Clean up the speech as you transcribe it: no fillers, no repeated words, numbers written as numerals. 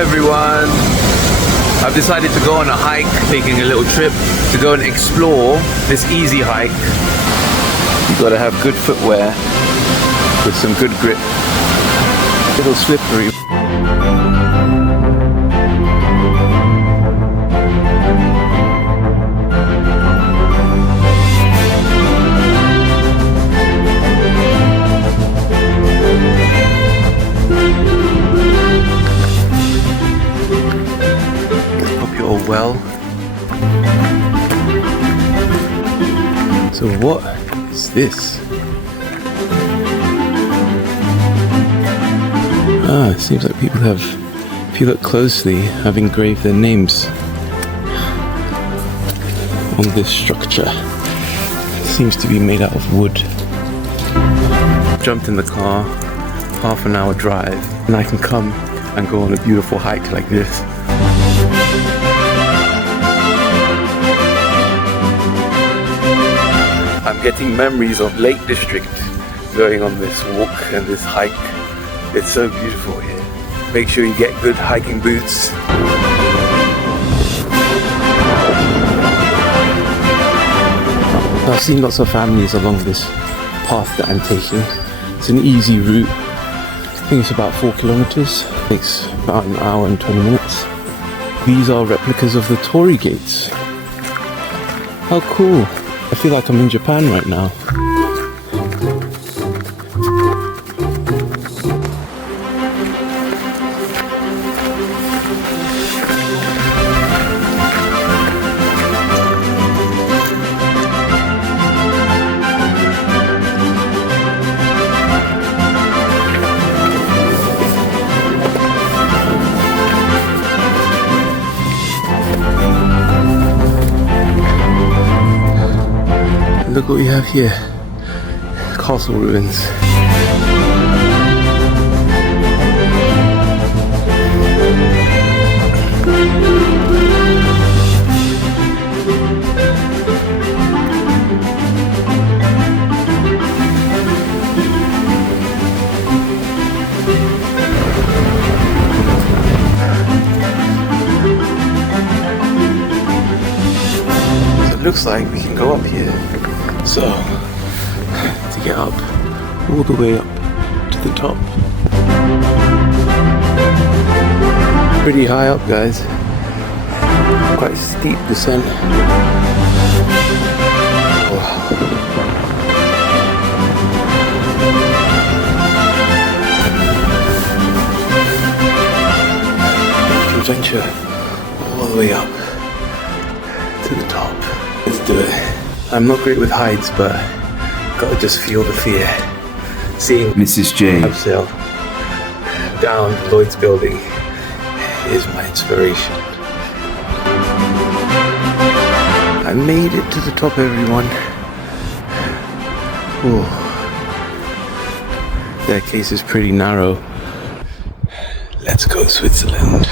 Hi everyone! I've decided to go on a hike, taking a little trip to go and explore this easy hike. You've got to have good footwear with some good grip. A little slippery. Well, so what is this? It seems like people have, if you look closely, have engraved their names on this structure. It seems to be made out of wood. Jumped in the car, half an hour drive, and I can come and go on a beautiful hike like this. I'm getting memories of Lake District going on this walk and this hike. It's so beautiful here. Make sure you get good hiking boots. I've seen lots of families along this path that I'm taking. It's an easy route. I think it's about 4 kilometers. It takes about an hour and 20 minutes. These are replicas of the Torii gates. How cool. I feel like I'm in Japan right now. Look what we have here, castle ruins. So it looks like we can go up here. So, to get up, all the way up to the top. Pretty high up, guys. Quite steep descent. Wow. Adventure all the way up to the top. Let's do it. I'm not great with heights, but gotta just feel the fear. Seeing Mrs. J sail down Lloyd's building is my inspiration. I made it to the top, everyone. Oh, staircase is pretty narrow. Let's go Switzerland.